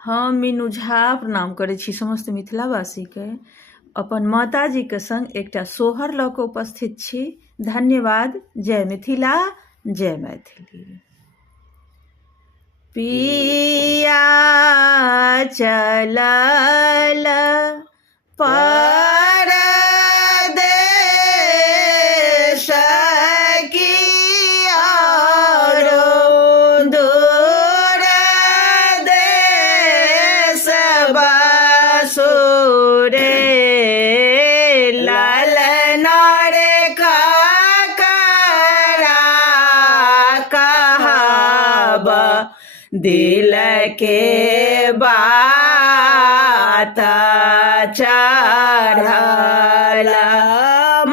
हम मीनू झा प्रणाम करै छी समस्त मिथिलावासीके। अपन माताजीके संग एकटा सोहर लऽ कऽ उपस्थित छी। धन्यवाद। जय मिथिला, जय मैथिली। पिया चलल परदेश की ओरो, दूर देश बसुरे, ललना रे ककरा कहब, दिल के बात चढ़ल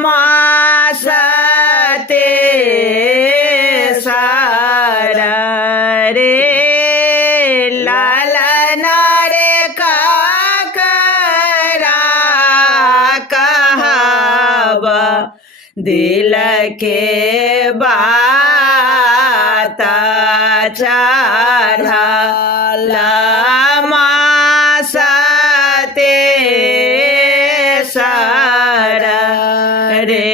मासते सर रे, ललना रे ककरा कहब, दिल के बात चढ़ल मासते सर रे,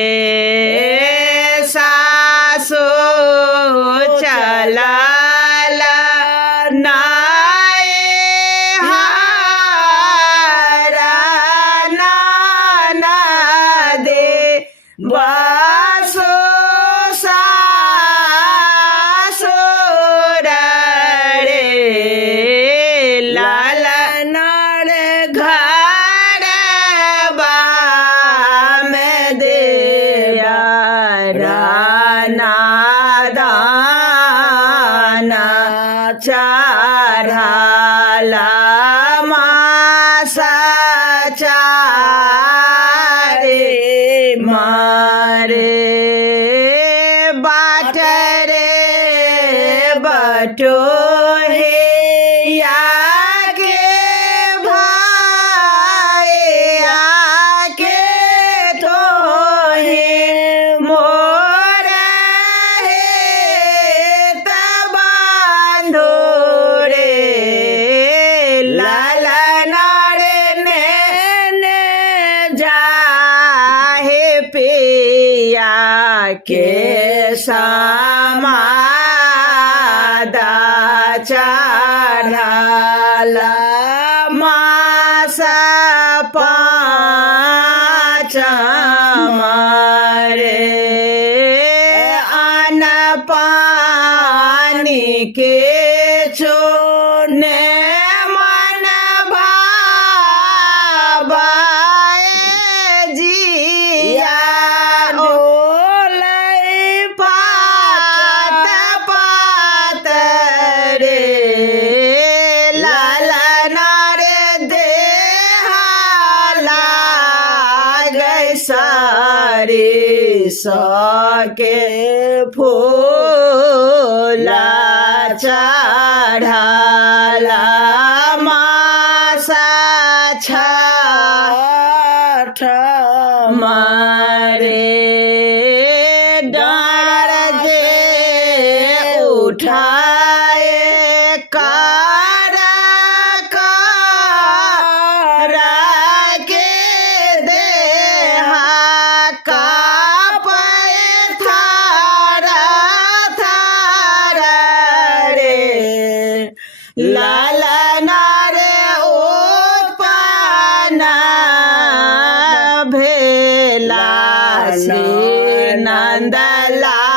सासु चलल नैहर, ननदे बसु सासुर रे, ललना रे घरबा में देरा नादान चढ़ल मास चारे मारे, बाट रे बटोहिया के भैया के तोहे, मोर हेत बांधो रे, ललना रे नेने जाहे पिया के समाद चढ़ल मास पाँचम रे, अन्न पानी के छोने मन भाबाए जिया, डोलै पात पात रे, ललना रे देह लागै सरिस के फूल चढ़ल मास छठ मारे, डाँर जे उठाए कर के देहा कापै थर थर रे, ललना रे उत्पन्न भेला श्री नंदलाल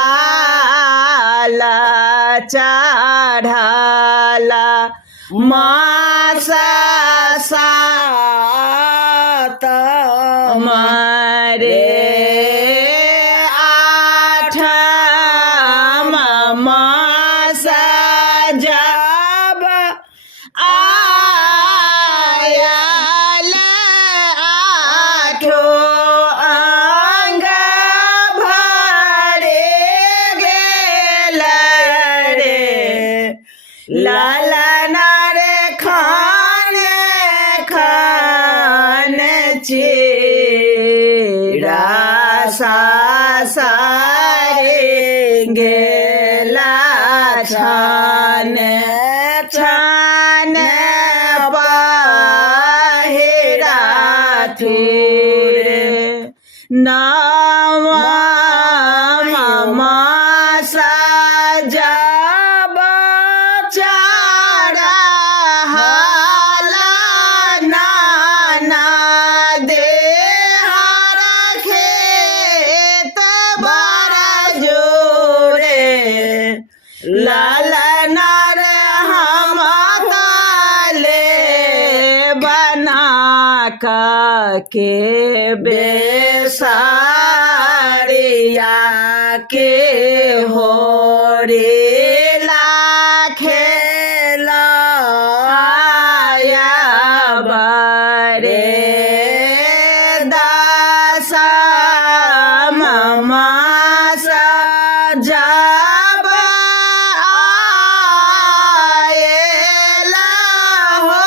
चढ़ल मास सात मारे, आठम मास जब आयल, आठो अंग भरे गेल रे, ललना रे खान खान चेरा सारे गेला छान छान के बेसारिया के हो रे खेला आया बरे दासा मामा सा जब आएला हो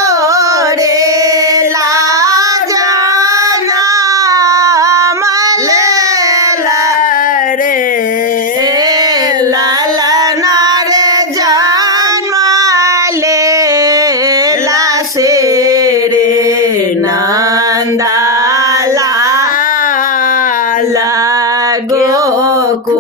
रे ला जनम लेला रे ललना रे जन्म लेला से रे नंदा लगो को